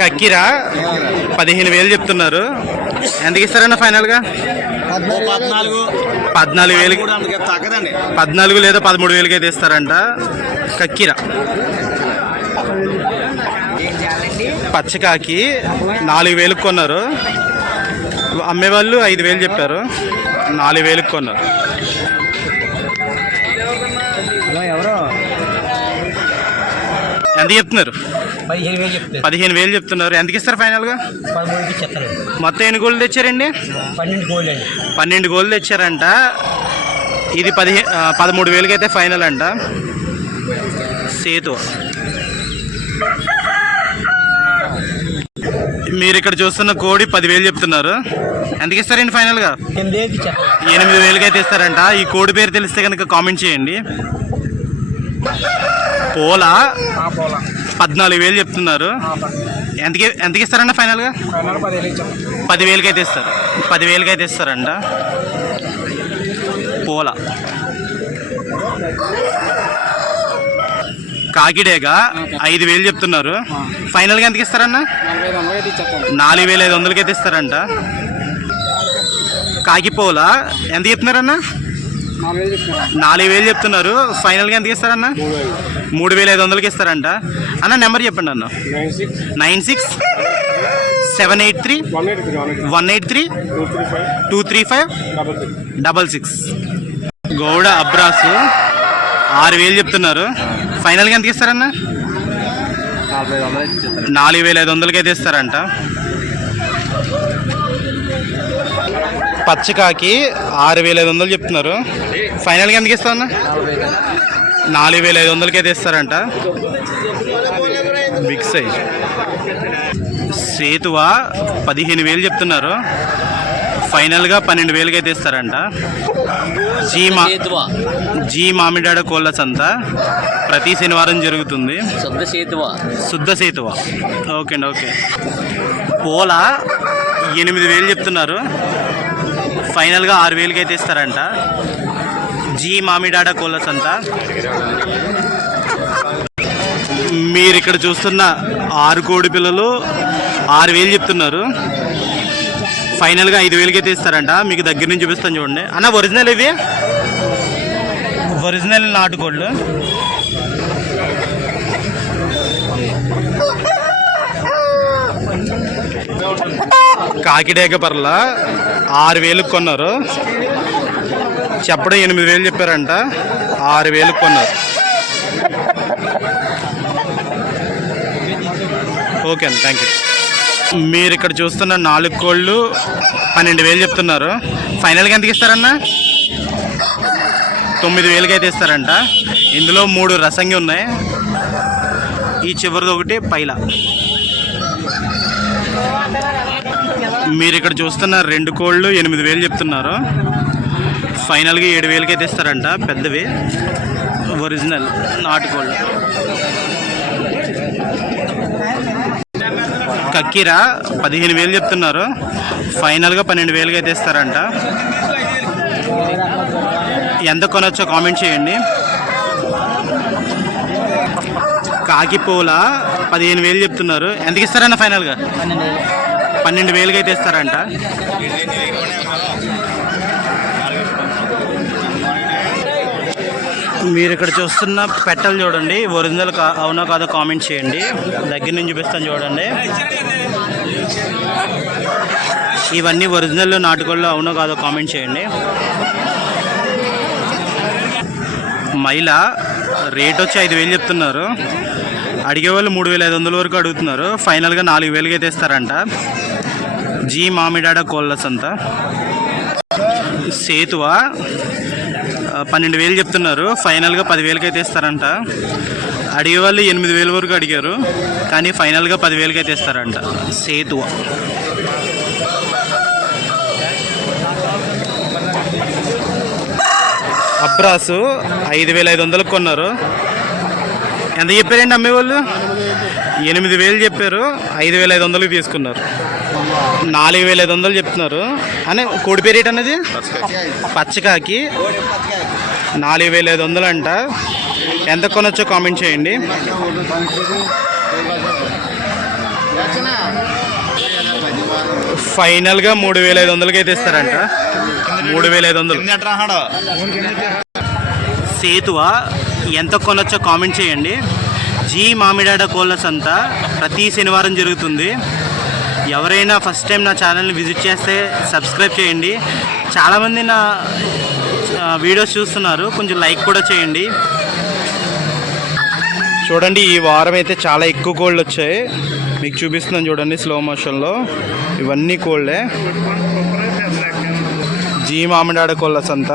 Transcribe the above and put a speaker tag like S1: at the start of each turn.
S1: కక్కిరా పదిహేను వేలు చెప్తున్నారు. ఎంతకి ఇస్తారన్న ఫైనల్గా?
S2: పద్నాలుగు.
S1: పద్నాలుగు వేలు పద్నాలుగు లేదా పదమూడు వేలకి అయితే ఇస్తారంట కక్కిర పచ్చకాకి నాలుగు వేలకు కొన్నారు. అమ్మేవాళ్ళు ఐదు వేలు చెప్పారు. నాలుగు వేలకు కొన్నారు.
S2: ఎవరో?
S1: ఎంత చెప్తున్నారు?
S2: పదిహేను వేలు చెప్తే
S1: పదిహేను వేలు చెప్తున్నారు. ఎంతకి ఇస్తారు ఫైనల్గా?
S2: పదమూడుకి చెప్తారు.
S1: మొత్తం ఎన్ని గోళ్ళు తెచ్చారండి?
S2: పన్నెండు గోల్డ్ అండి.
S1: పన్నెండు గోళ్ళు తెచ్చారంట. ఇది పదిహే ఆ, పదమూడు వేలకి అయితే ఫైనల్ అంట. సేతు. మీరు ఇక్కడ చూస్తున్న కోడి పదివేలు చెప్తున్నారు. ఎంతకి ఇస్తారండి ఫైనల్గా?
S2: ఎనిమిది వేలకి
S1: అయితే ఇస్తారంట. ఈ కోడి పేరు తెలిస్తే కనుక కామెంట్ చేయండి. పోల?
S2: పోల.
S1: పద్నాలుగు వేలు చెప్తున్నారు. ఎంతకి ఎంతకి ఇస్తారంట ఫైనల్గా?
S2: పదివేలకి
S1: అయితే ఇస్తారు పదివేలకి అయితే ఇస్తారంట పూల. కాకిడేగా ఐదు వేలు చెప్తున్నారు. ఫైనల్గా ఎంతకి ఇస్తారన్న? నాలుగు వేల ఐదు వందలకి అయితే ఇస్తారంట కాకిపోల ఎంత చెప్తున్నారన్న?
S2: నాలుగు వేలు చెప్తున్నారు.
S1: ఫైనల్గా ఎంతకి ఇస్తారన్న? మూడు వేల ఐదు వందలకి ఇస్తారంట. అన్న నెంబర్ చెప్పండి అన్న.
S2: Nine six.
S1: Seven eight three
S2: one eight
S1: three
S2: two three five. Double
S1: six. Gowda అబ్రాస్ ఆరు వేలు చెప్తున్నారు. ఫైనల్గా ఎంతకి ఇస్తారన్న? నాలుగు వేల ఐదు వందలకి అయితే ఇస్తారంట. పచ్చకాకి ఆరు వేల ఐదు వందలు చెప్తున్నారు. ఫైనల్గా ఎంతకి ఇస్తారన్న నాలుగు వేల ఐదు వందలకి అయితే ఇస్తారంట బిగ్ సైజ్ సేతువ పదిహేను వేలు చెప్తున్నారు. ఫైనల్గా పన్నెండు వేలకి అయితే ఇస్తారంట జీ మా
S3: సేతువ?
S1: జీ మామిడాడ కోళ్ళ సంత ప్రతి శనివారం జరుగుతుంది.
S3: శుద్ధ సేతువ?
S1: శుద్ధ సేతువ? ఓకే అండి ఓకే పోల ఎనిమిది వేలు చెప్తున్నారు. ఫైనల్గా ఆరు వేలకి అయితే ఇస్తారంట. జీ మామిడాడ కోలస్ సంత మీరు ఇక్కడ చూస్తున్న ఆరు కోడి పిల్లలు ఆరు వేలు చెప్తున్నారు. ఫైనల్గా ఐదు వేలకి అయితే ఇస్తారంట. మీకు దగ్గర నుంచి చూపిస్తాను చూడండి. అన్న ఒరిజినల్ ఇవి? ఒరిజినల్ నాటుకోళ్ళు కాకిడేక పర్ల ఆరు వేలకు కొన్నారు. చెప్పడం ఎనిమిది వేలు చెప్పారంట. ఆరు వేలకు కొన్నారు. ఓకే అండి థ్యాంక్ యూ. మీరు ఇక్కడ చూస్తున్న నాలుగు కోళ్ళు పన్నెండు వేలు చెప్తున్నారు. ఫైనల్గా ఎంతకి ఇస్తారన్నా? తొమ్మిది వేలకి అయితే ఇస్తారంట. ఇందులో మూడు రసంగి ఉన్నాయి. ఈ చివరిది ఒకటి పైలా. మీరు ఇక్కడ చూస్తున్న రెండు కోళ్ళు ఎనిమిది వేలు చెప్తున్నారు. ఫైనల్గా ఏడు వేలకి అయితే ఇస్తారంట పెద్దవి. ఒరిజినల్ నాటుకోళ్ళు కక్కిరా పదిహేను వేలు చెప్తున్నారు. ఫైనల్గా పన్నెండు వేలకి అయితే ఇస్తారంట ఎంత కొనొచ్చో కామెంట్ చేయండి. కాకిపోల పదిహేను వేలు చెప్తున్నారు. ఎంతకి ఇస్తారన్న ఫైనల్గా పన్నెండు వేలుగా అయితే ఇస్తారంట. మీరు ఇక్కడ చూస్తున్న పెట్టలు చూడండి. ఒరిజినల్ కా అవునో కాదో కామెంట్ చేయండి. దగ్గర నుంచి చూపిస్తాను చూడండి. ఇవన్నీ ఒరిజినల్ నాటుకోళ్ళు అవునో కాదో కామెంట్ చేయండి. మహిళ రేట్ వచ్చి ఐదు వేలు చెప్తున్నారు. అడిగే వాళ్ళు మూడు వేల ఐదు వందల వరకు అడుగుతున్నారు. ఫైనల్గా నాలుగు వేలకి అయితే ఇస్తారంట జీ మామిడాడ కోళ్ళస్ అంతా. సేతువ? పన్నెండు వేలు చెప్తున్నారు. ఫైనల్గా పదివేలకి అయితే ఇస్తారంట అడిగే వాళ్ళు ఎనిమిది వేల వరకు అడిగారు. కానీ ఫైనల్గా పదివేలకి అయితే ఇస్తారంట సేతువ? అబ్రాసు ఐదు వేల ఐదు వందలకు కొన్నారు. ఎంత చెప్పారండి అమ్మేవాళ్ళు? ఎనిమిది వేలు చెప్పారు ఐదు వేల ఐదు వందలకి తీసుకున్నారు. నాలుగు వేల ఐదు వందలు చెప్తున్నారు. అనే కోడి పేరు ఏంటి అన్నది? పచ్చకాకి. నాలుగు వేల ఐదు వందలు అంట. ఎంత కొనొచ్చో కామెంట్ చేయండి. ఫైనల్గా మూడు వేల ఐదు వందలకి అయితే ఇస్తారంట. మూడు వేల ఐదు వందలు. సేతువ? ఎంత కొనొచ్చో కామెంట్ చేయండి. జీ మామిడాడ కోళ్ళ సంత ప్రతి శనివారం జరుగుతుంది. ఎవరైనా ఫస్ట్ టైం నా ఛానల్ని విజిట్ చేస్తే సబ్స్క్రైబ్ చేయండి. చాలామంది నా వీడియోస్ చూస్తున్నారు. కొంచెం లైక్ కూడా చేయండి. చూడండి ఈ వారం అయితే చాలా ఎక్కువ కోళ్ళు వచ్చాయి. మీకు చూపిస్తున్నాను చూడండి స్లో మోషన్లో ఇవన్నీ కోళ్ళే. జీ మామిడాడ కోళ్ళ సంత.